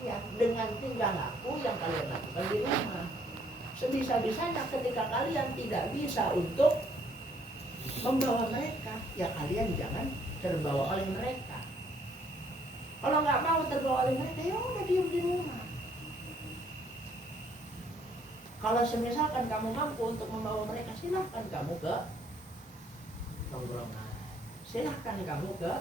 kalian dengan tingkah laku yang kalian lakukan di rumah. Sebisa-bisanya ketika kalian tidak bisa untuk membawa mereka, ya kalian jangan terbawa oleh mereka. Kalau nggak mau terbawa oleh mereka, ya udah diam di rumah. Kalau semisalkan kamu mampu untuk membawa mereka, silahkan kamu ke tongkrongan, silahkan kamu ke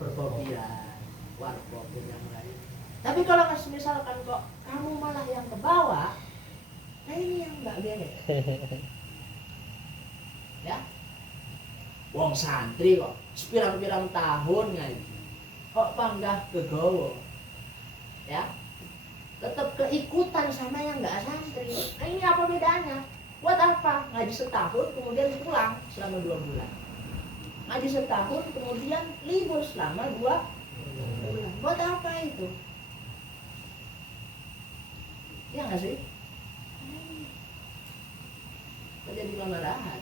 perkopian, warkop yang lain. Tapi kalau misalkan kok kamu malah yang ke bawah, nah ini yang nggak beres. Ya, wong santri kok sepirang-pirang tahun ngaji, kok panggah ke gowo, ya, tetap keikutan sama yang nggak santri. Nah ini apa bedanya? Buat apa ngaji setahun kemudian pulang selama 2 bulan? Ngaji setahun kemudian libur selama 2 bulan. Buat apa itu? Ya nggak sih? Jadi kemarahan.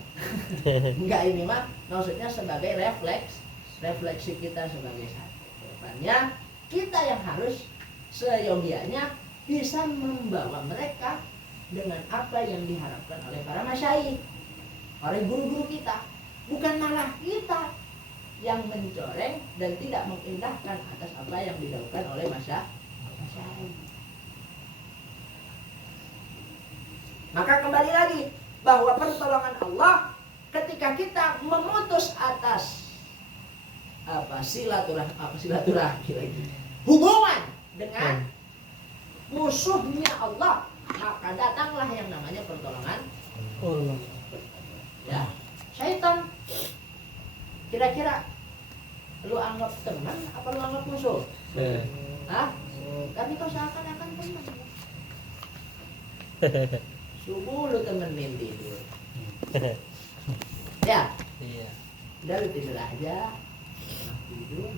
Enggak, ini mah maksudnya sebagai refleksi kita sebagai santri. Depannya kita yang harus seyogianya bisa membawa mereka dengan apa yang diharapkan oleh para masyayikh, oleh guru-guru kita. Bukan malah kita yang mencoreng dan tidak mengindahkan atas apa yang dilakukan oleh masyayikh. Maka kembali lagi bahwa pertolongan Allah ketika kita memutus atas silaturahmi lagi, hubungan dengan musuhnya Allah, maka datanglah yang namanya pertolongan Allah. Ya, syaitan kira-kira lu anggap teman apa lu anggap musuh? Hah? Tapi kau seakan-akan teman. Subuh lu temenin tidur. Ya. Iya. Udah lu tidur aja. Tidur.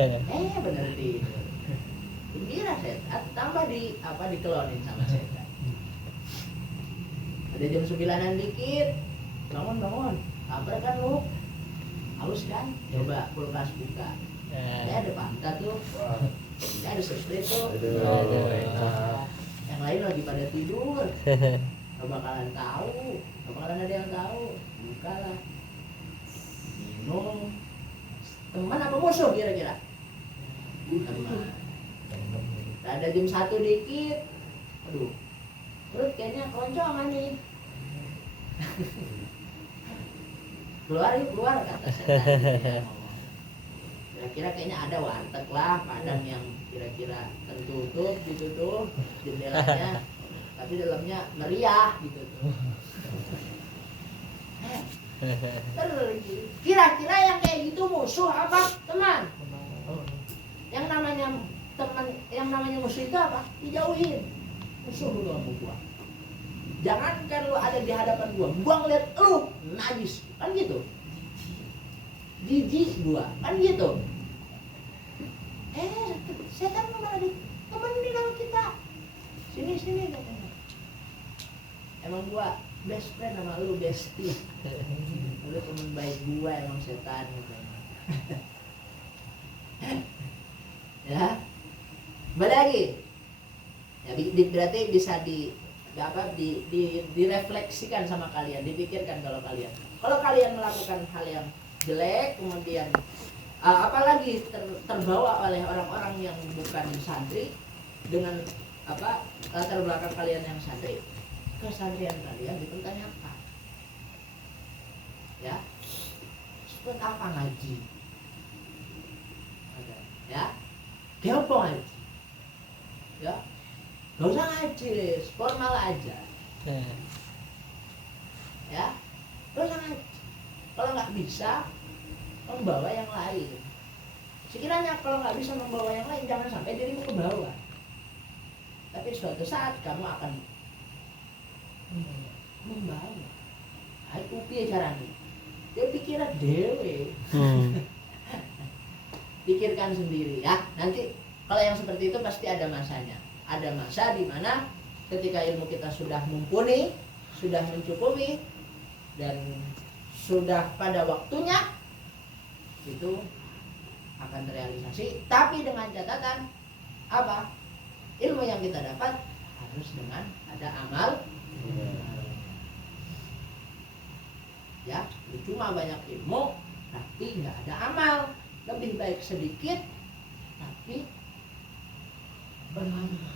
Bener tidur. Gembira setan, tambah dikelonin sama setan. Ada jam 9-an dikit, bangun. Kabar kan lu? Haus kan? Coba kulkas buka. Ya ada pantat tuh. Ya ada spray tuh. Yang lain lagi pada tidur. Gak bakalan tahu, gak bakalan ada yang tahu. Bukalah, minum. Teman apa musuh kira-kira? Teman. Ada jam 1 dikit, aduh, perut kayaknya keloncongan nih. Keluar kata setan. Kira-kira kayaknya ada warteg lah, padang yang kira-kira tertutup gitu tuh jendelanya, tapi dalamnya meriah gitu tuh. Kira-kira yang kayak gitu musuh apa teman? Yang namanya teman, yang namanya musuh itu apa? Dijauhin. Musuh lu sama gua. Jangankan lu ada di hadapan gua ngeliat lu najis, kan gitu. Jijik gua, kan gitu. Setan malah temenin sama kita. Sini katanya. Emang gua best friend sama lu, bestie. Lu temen baik gua, emang setan katanya. Ya. Balik lagi. Ya, berarti bisa direfleksikan sama kalian, dipikirkan kalau kalian melakukan hal yang jelek, kemudian apalagi terbawa oleh orang-orang yang bukan santri dengan latar belakang kalian yang santri, kesantrian kalian dipertanyakan. Ya, seperti apa ngaji? Ya, kepo ngaji. Ya, gak usah ngaji, formal aja. Ya, gak usah ngaji. Kalau nggak bisa membawa yang lain, sekiranya kalau nggak bisa membawa yang lain, jangan sampai dirimu ke bawah. Tapi suatu saat kamu akan membawa. Aku piye caranya? Dia pikiran dewe. Pikirkan sendiri ya. Nanti kalau yang seperti itu pasti ada masanya. Ada masa di mana ketika ilmu kita sudah mumpuni, sudah mencukupi, dan sudah pada waktunya, itu akan terrealisasi, tapi dengan catatan apa? Ilmu yang kita dapat harus dengan ada amal. Ya, cuma banyak ilmu tapi nggak ada amal. Lebih baik sedikit tapi beramal.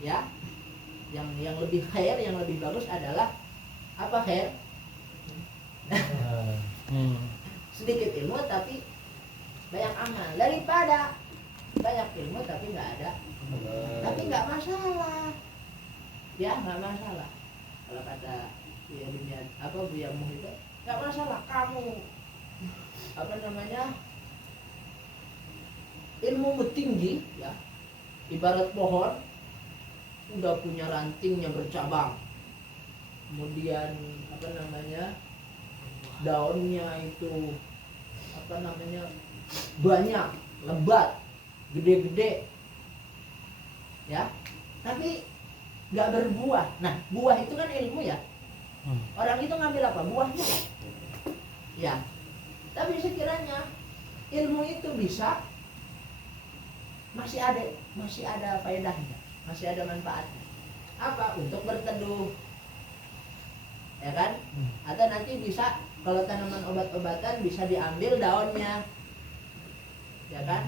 Ya, yang lebih khair, yang lebih bagus adalah apa khair? Sedikit ilmu tapi banyak amal daripada banyak ilmu tapi nggak ada. Tapi nggak masalah. Ya, nggak masalah. Kalau kata Buya Muh itu nggak masalah kamu ilmu tinggi ya, ibarat pohon udah punya rantingnya bercabang, kemudian daunnya itu banyak, lebat, gede-gede ya, tapi nggak berbuah. Nah, buah itu kan ilmu ya. Orang itu ngambil apa? Buahnya ya. Tapi sekiranya ilmu itu bisa masih ada faedahnya, masih ada manfaatnya. Apa? Untuk berteduh, ya kan? Atau nanti bisa kalau tanaman obat-obatan bisa diambil daunnya, ya kan?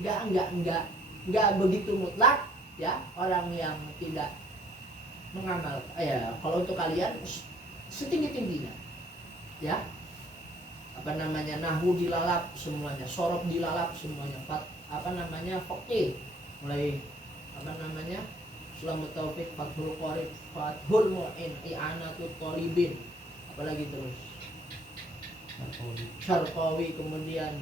Nggak begitu mutlak ya orang yang tidak mengamal. Ya, kalau untuk kalian setinggi-tingginya, ya. Nahwu dilalap semuanya, sorof dilalap semuanya, fakih mulai Islamut Taufik, Fathul Qorib, Fathul Mu'in, I'anatut Thalibin, apalagi terus Syarqawi, kemudian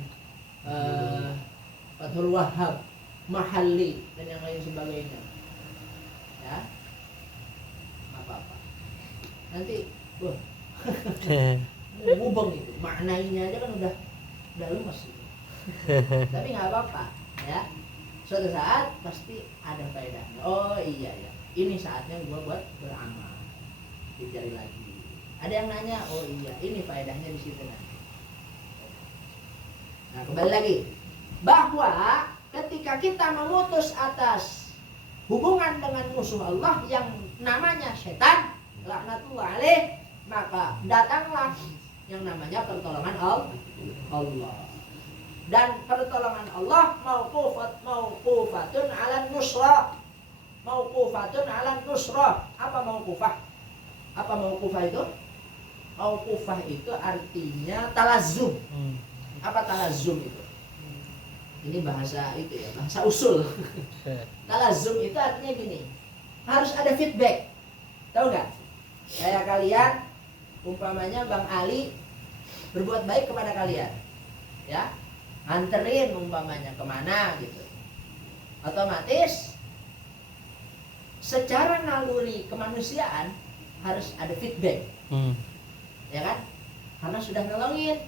Fathul Wahhab, Mahalli dan yang lain sebagainya ya. Apa-apa nanti ngubeng itu, maknainya aja kan udah lemes gitu. Tapi nggak apa-apa ya, suatu saat pasti ada faedahnya. Oh iya ya, ini saatnya gua buat beramal, dicari lagi. Ada yang nanya, oh iya ini faedahnya di situ nanti. Nah, kembali lagi bahwa ketika kita memutus atas hubungan dengan musuh Allah yang namanya setan, laknatullah alaih, maka datanglah yang namanya pertolongan Allah. Dan pertolongan Allah mauqufatun 'alan nusra. Mauqufatun 'alan nusra. Apa mauqufah? Apa mauqufah itu? Mauqufah itu artinya talazum. Apa talazum itu? Ini bahasa itu ya, bahasa usul. Talazum itu artinya gini, harus ada feedback. Tahu nggak? Kayak kalian, umpamanya Bang Ali berbuat baik kepada kalian, ya, nganterin umpamanya kemana gitu, otomatis secara naluri kemanusiaan harus ada feedback, ya kan? Karena sudah nolongin,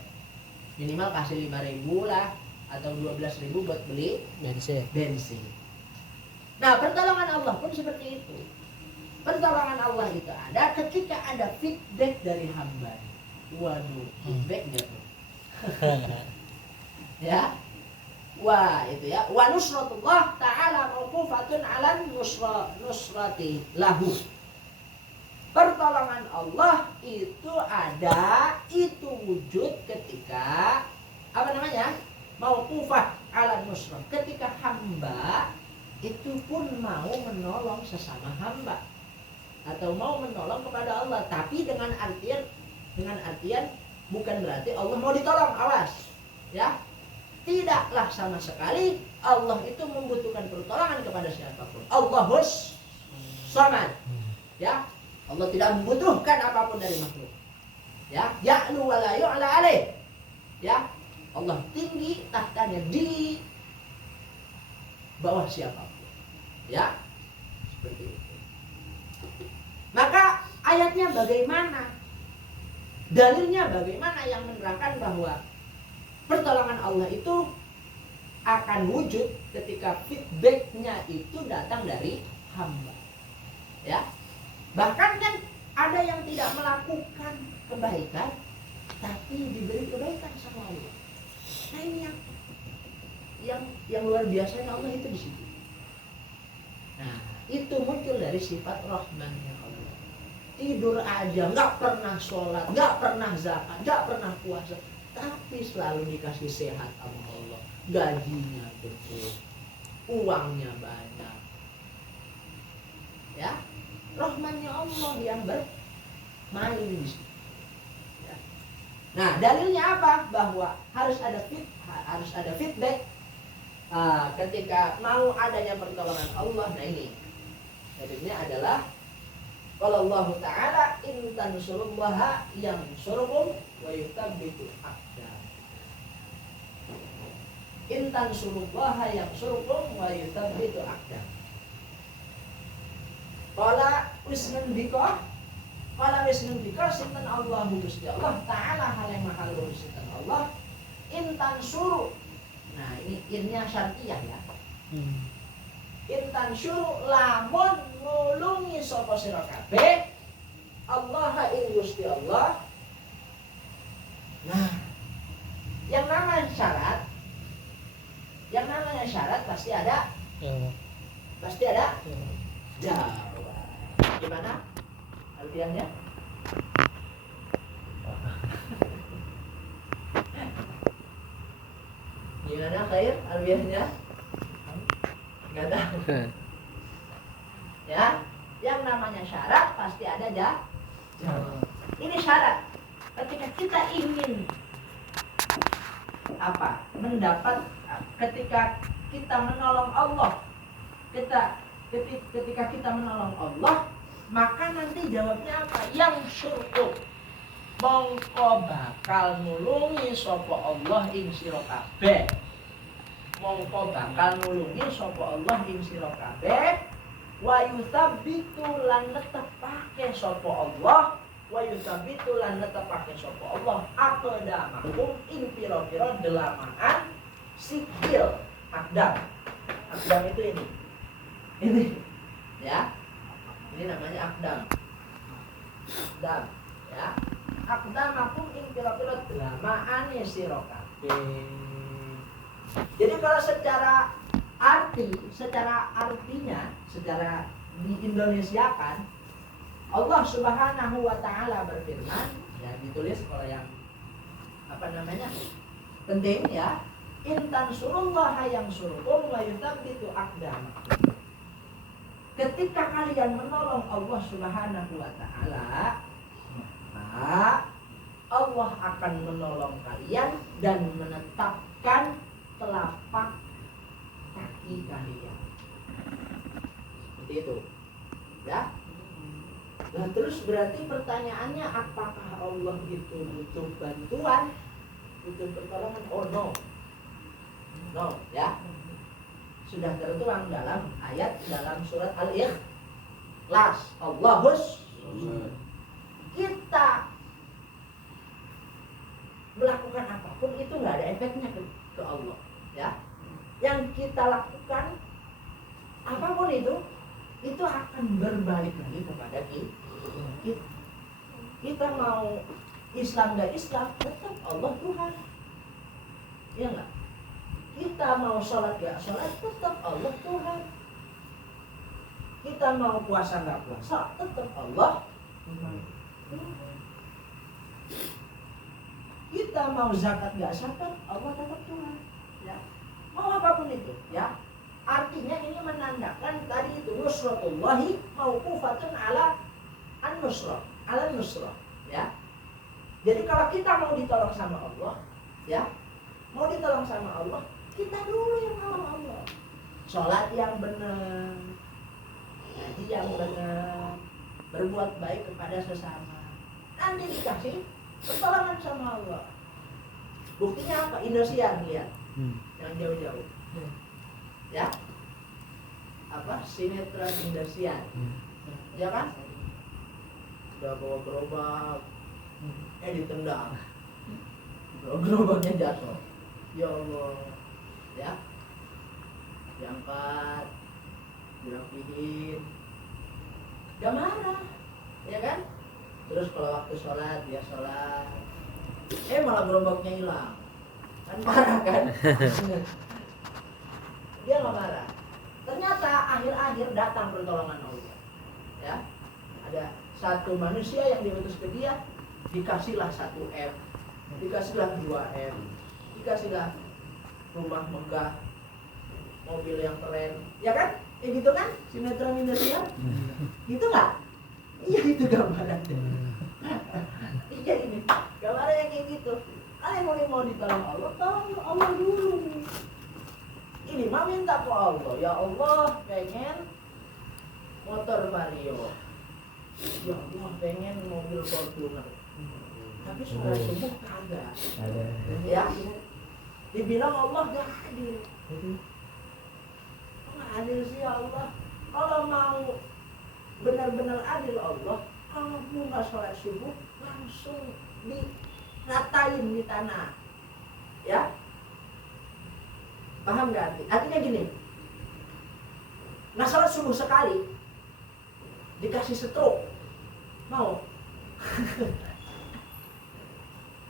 minimal kasih 5.000 lah atau 12.000 buat beli bensin. Nah, pertolongan Allah pun seperti itu. Pertolongan Allah itu ada ketika ada feedback dari hamba. Waduh, feedback dia tuh. Ya. Wah, itu ya. Wa nusratullah ta'ala mauqufatun 'alan nusrati lahu. Pertolongan Allah itu ada, itu wujud ketika mauqufah 'alan nusrah. Ketika hamba itu pun mau menolong sesama hamba atau mau menolong kepada Allah, tapi dengan artian bukan berarti Allah mau ditolong, awas ya, tidaklah sama sekali Allah itu membutuhkan pertolongan kepada siapapun. Allahus Samad ya, Allah tidak membutuhkan apapun dari makhluk ya, ya'lu wa la yu'la alaih ya, Allah tinggi, tahtanya di bawah siapapun ya, seperti itu. Maka ayatnya bagaimana? Dalilnya bagaimana yang menerangkan bahwa pertolongan Allah itu akan wujud ketika feedbacknya itu datang dari hamba. Ya, bahkan kan ada yang tidak melakukan kebaikan, tapi diberi kebaikan sama Allah. Nah ini yang luar biasanya Allah itu di situ. Nah itu muncul dari sifat Rahmannya Allah. Tidur aja nggak pernah sholat, nggak pernah zakat, nggak pernah puasa, tapi selalu dikasih sehat sama Allah, gajinya betul, uangnya banyak, ya Rahmannya Allah yang bermain di situ. Ya. Nah dalilnya apa? Bahwa harus ada feedback ketika mau adanya pertolongan Allah. Nah ini dalilnya adalah kalau Allah Ta'ala in tansurullaha yansurkum wa yuthabbitu aqdam. In tansurullaha yansurkum wa yuthabbitu aqdam. Qala wisnun bika sinten Allah Gusti Allah Ta'ala hal yang mahal sinten Allah in tansuru. Nah ini innya syartiyah ya. Intan syuru lamun nulungi sapa sira kabeh Allah ing Gusti Allah. Nah, yang namanya syarat pasti ada jawab. Gimana artiannya? Gimana Khair artiannya? Nggak tahu. Ya, yang namanya syarat pasti ada jawab. Ini syarat. Ketika kita ingin mendapat, ketika kita menolong Allah, ketika kita menolong Allah, maka nanti jawabnya apa? Yang syukur. Mongko bakal nulungi sapa Allah ing sira kabeh. Mongko bakal nulungi sapa Allah ing sira kabeh. Wa yuthabbitu lan netepake sapa Allah. Wa yuthabbitu lan netepake sapa Allah aqdamakum ing pira-pira delamaan sikil. Aqdam itu ini ya, ini namanya aqdam ya. Aqdamakum ing pira-pira delamaane sira kabeh. Jadi kalau secara artinya, secara diindonesiakan, Allah Subhanahu wa Ta'ala berfirman, ya ditulis kalau yang penting ya, intan surullaha yang surukum wa yuthabbitu aqdamakum. Ketika kalian menolong Allah Subhanahu wa Ta'ala, maka Allah akan menolong kalian dan menetapkan telapak kaki kalian. Seperti itu ya. Nah terus berarti pertanyaannya, apakah Allah itu butuh bantuan, butuh pertolongan? Oh no ya. Sudah tertuang dalam ayat dalam surat Al-Ikhlas. Allahus, kita melakukan apapun itu nggak ada efeknya ke Allah ya. Yang kita lakukan apapun itu akan berbalik lagi kepada kita. Kita mau Islam nggak Islam, tetap Allah Tuhan, ya nggak? Kita mau sholat nggak sholat, tetap Allah Tuhan. Kita mau puasa nggak puasa, tetap Allah Tuhan. Kita mau zakat nggak zakat, Allah tetap Tuhan ya. Mau apapun itu ya. Artinya ini menandakan tadi itu nusratullahi mauqufatun ala an-nusrah, ala nusrah ya. Jadi kalau kita mau ditolong sama Allah ya, mau ditolong sama Allah, kita dulu yang nolong Allah. Sholat yang benar, ngaji yang benar, berbuat baik kepada sesama, nanti dikasih pertolongan sama Allah. Buktinya apa? Indosiar lihat, yang jauh-jauh ya, sinetron Indosiar ya kan, udah bawa gerobak ditendang, gerobaknya jatuh, ya Allah ya, diangkat, dirapihin, gak marah ya kan. Terus kalau waktu sholat dia sholat, malah gerobaknya hilang, Kan marah kan? Dia nggak marah. Ternyata akhir-akhir datang pertolongan Allah. Ya, ada satu manusia yang diutus ke dia, dikasihlah 1 M, dikasihlah 2 M, dikasihlah rumah megah, mobil yang keren, ya kan? Gitu kan? Sinetron Indonesia, gitu nggak? Iya itu gambaran. Iya ini gambaran kayak gitu. Kalian mau ditolong Allah, tolong Allah dulu. Ini mah minta ke Allah, ya Allah pengen motor Vario, ya Allah pengen mobil Fortuner, tapi sholat subuh kagak. Ya, dibilang Allah gak adil. Nggak adil sih Allah. Kalau mau benar-benar adil Allah, kalau nggak sholat subuh langsung diratain di tanah. Ya, paham gak? Artinya gini, nggak sholat subuh sekali dikasih stroke, mau?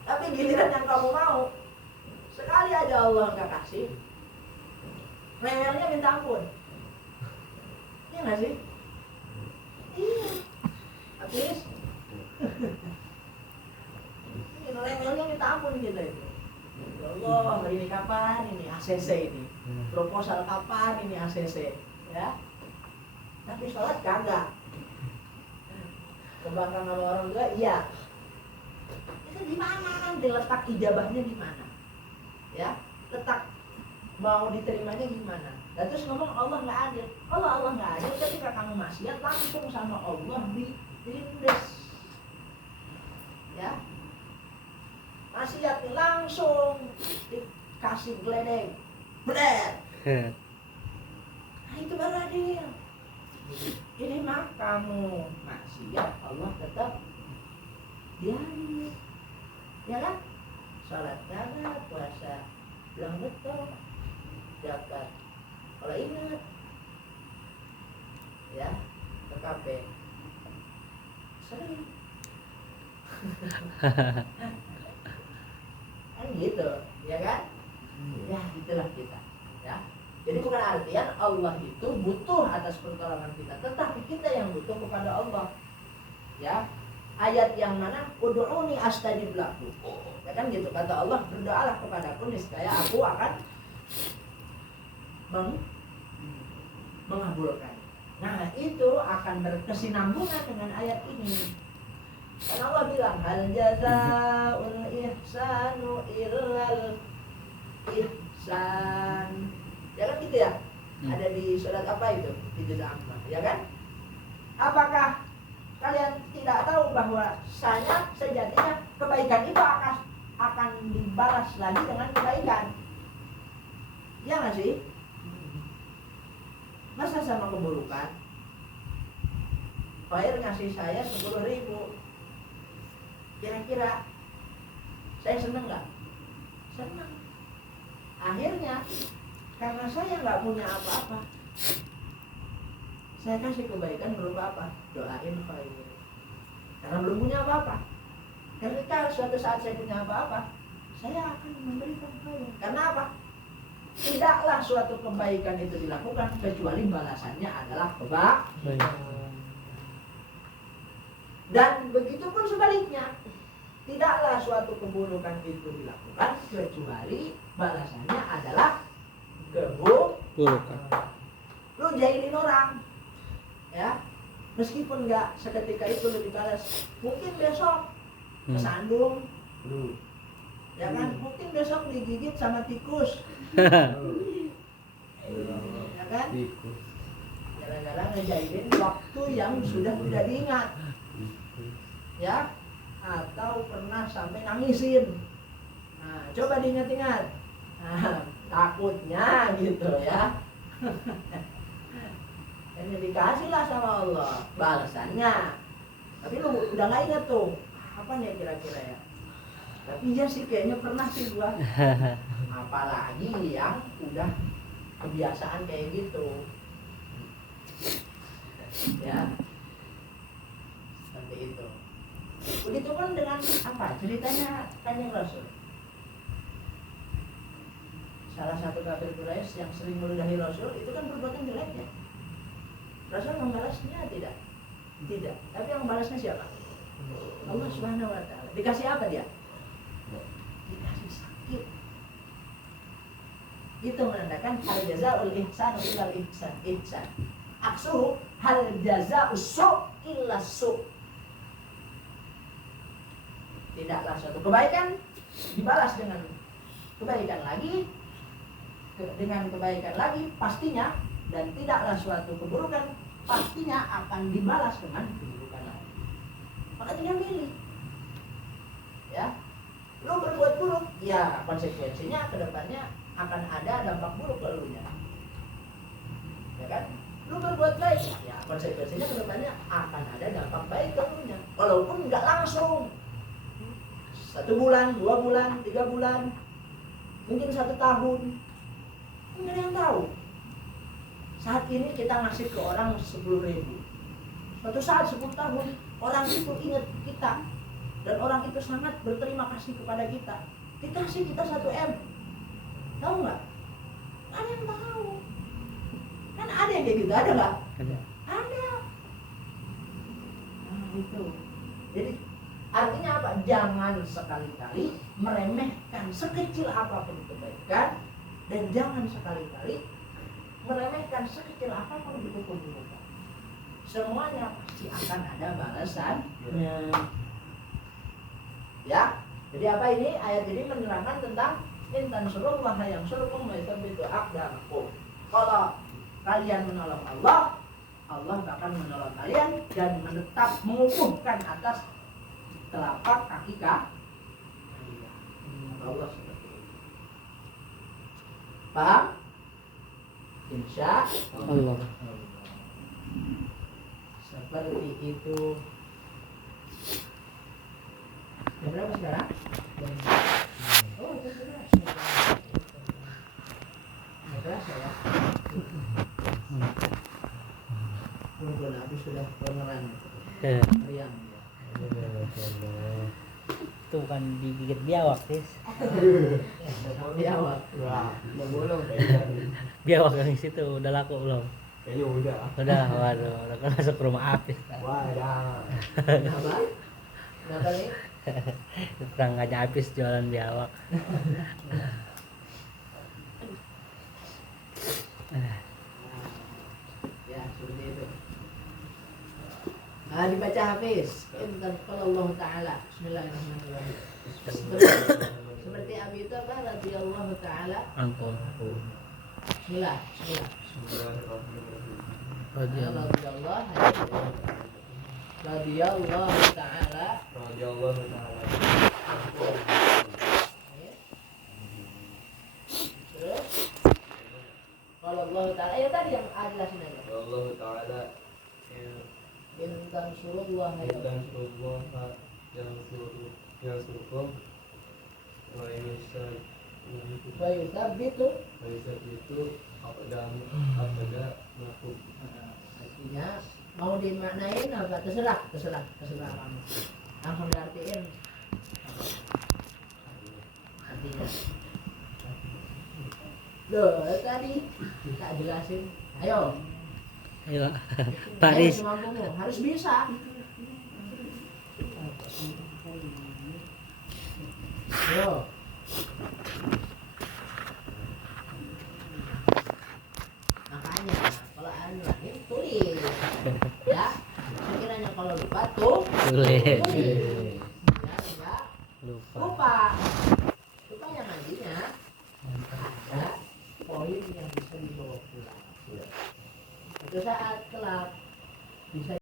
Tapi giliran yang kamu mau, sekali aja Allah nggak kasih, rewelnya minta ampun. Iya nggak sih? Iya. Habis rewelnya minta ampun gitu itu. Ya Allah, hari ini kapan ini ACC ini? Proposal kapan ini ACC? Ya. Tapi sholat kagak. Kebanggaan sama orang tua, iya. Itu di mana? Diletak ijabahnya di mana? Ya, letak mau diterimanya gimana? Dan terus ngomong Allah nggak adil. Kalau Allah nggak adil, ketika kamu maksiat langsung sama Allah ditindas. Ya, maksiat langsung dikasih geledek, belet. Nah itu baru adil. Ini mah kamu maksiat Allah tetap diadil, ya kan? Salat kagak, puasa bilang betul, zakat kalau ingat, ya TKP sering. Kan gitu, ya kan? Ya gitulah kita, ya. Jadi bukan artian Allah itu butuh atas pertolongan kita, tetapi kita yang butuh kepada Allah. Ya, ayat yang mana? Ud'uni astajib lakum. Ya kan gitu, kata Allah, berdoalah kepadaku niscaya aku akan mengabulkan. Nah, itu akan berkesinambungan dengan ayat ini. Karena Allah bilang, hal jazaa'ul ihsanu illal ihsan. Ya kan gitu ya? Ada di surat apa itu? Di juz Amma, ya kan? Apakah kalian tidak tahu bahwa sejatinya kebaikan itu akan dibalas lagi dengan kebaikan? Ya nggak sih? Masa sama keburukan? Khair ngasih saya 10.000. Kira-kira saya seneng nggak? Seneng. Akhirnya karena saya nggak punya apa-apa, saya kasih kebaikan berupa apa? Doain khair. Karena belum punya apa-apa. Ketika suatu saat saya punya apa-apa, saya akan memberikan khair. Karena apa? Tidaklah suatu kebaikan itu dilakukan kecuali balasannya adalah kebaikan. Dan begitu pun sebaliknya, tidaklah suatu keburukan itu dilakukan kecuali balasannya adalah keburukan. Lu jahilin orang, ya, meskipun nggak seketika itu lu dibalas, mungkin besok kesandung, ya kan, mungkin besok digigit sama tikus, ya kan, gara-gara ngejahilin waktu yang sudah tidak diingat, ya, atau pernah sampai nangisin. Nah, coba diingat-ingat. Nah, takutnya gitu ya. Dan dikasih lah sama Allah balasannya. Tapi lu udah gak ingat tuh apa nih kira-kira ya. Tapi ya sih kayaknya pernah sih gua. Apalagi yang udah kebiasaan kayak gitu. Ya, seperti itu. Begitu pun dengan apa ceritanya Kanjeng Rasul. salah satu kafir Quraisy yang sering meludahi Rasul itu kan perbuatan jeleknya. Rasul membalasnya tidak? Tidak. Tapi yang membalasnya siapa? Allah Subhanahu wa taala. Dikasih apa dia? Dikasih sakit. Itu menandakan hal jazaa'ul ihsan illal ihsan. Aksu hal jazaa'us su' illa su'. Tidaklah suatu kebaikan dibalas dengan kebaikan lagi, dengan kebaikan lagi pastinya, dan tidaklah suatu keburukan pastinya akan dibalas dengan keburukan lagi. Maka tinggal milih. Ya, lu berbuat buruk, ya konsekuensinya kedepannya akan ada dampak buruk ke elunya. Ya kan? Lu berbuat baik, ya konsekuensinya kedepannya akan ada dampak baik ke elunya. Walaupun nggak langsung. 1 bulan, 2 bulan, 3 bulan, mungkin 1 tahun, nggak ada yang tahu. Saat ini kita ngasih ke orang 10.000, suatu saat 10 tahun orang itu ingat kita dan orang itu sangat berterima kasih kepada kita, dikasih kita 1 M. Tahu nggak? Nggak ada yang tahu. Kan ada yang kayak gitu, ada nggak? Ada. Nah itu. Jadi artinya apa? Jangan sekali-kali meremehkan sekecil apapun kebaikan, dan jangan sekali-kali meremehkan sekecil apapun keburukan. Semuanya pasti akan ada balasannya. Ya. Jadi apa ini? Ayat ini menerangkan tentang intan surullah yang surukum wa yuthabbitu aqdamakum. Kalau kalian menolong Allah, Allah akan menolong kalian dan menetap mengukuhkan atas telapak kaki kalian. Allah seperti itu. Paham? Insya Allah. Seperti itu. Jam berapa sekarang? Oh, itu sudah. Nggak terasa ya. Mungkin habis sudah pengeran. Riang ya. Itu bukan digigit biawak, Tis. Biawak. Wah, udah bolong Biawak yang di situ udah laku belum? kayaknya udah. Udah, waduh, udah kan masuk rumah Apis. Wah, dah. Kenapa? Kenapa nih? Tetangganya Apis jualan biawak. Ya, seperti itu. Nah, dibaca Hafiz. Kalau Allah Ta'ala. Bismillahirrahmanirrahim. Seperti Abi Tabah radhiyallahu ta'ala. Angkong. Bismillah. Radhiyallahu. Radhiyallahu ta'ala. Radhiyallahu ta'ala. Terus kalau Allah Ta'ala, ya tadi yang jelasin aja. Allah ta'ala Bintang surullah dan surullah yang suruh wa yusab wa yuthabbitu. itu apa makhluk. Artinya mau dimaknain apa? Terserah kamu. Langsung diartiin artinya. Loh, tadi tak jelasin. Ayo. Ayo. Pak Riz. Semampumu, harus bisa. Ayo. Makanya kalau anu tulis. Ya. Sekiranya kalau lupa tuh Tulis. Ya. Lupa. Supaya nantinya ada poin yang bisa dibawa pulang. Suatu saat kelak bisa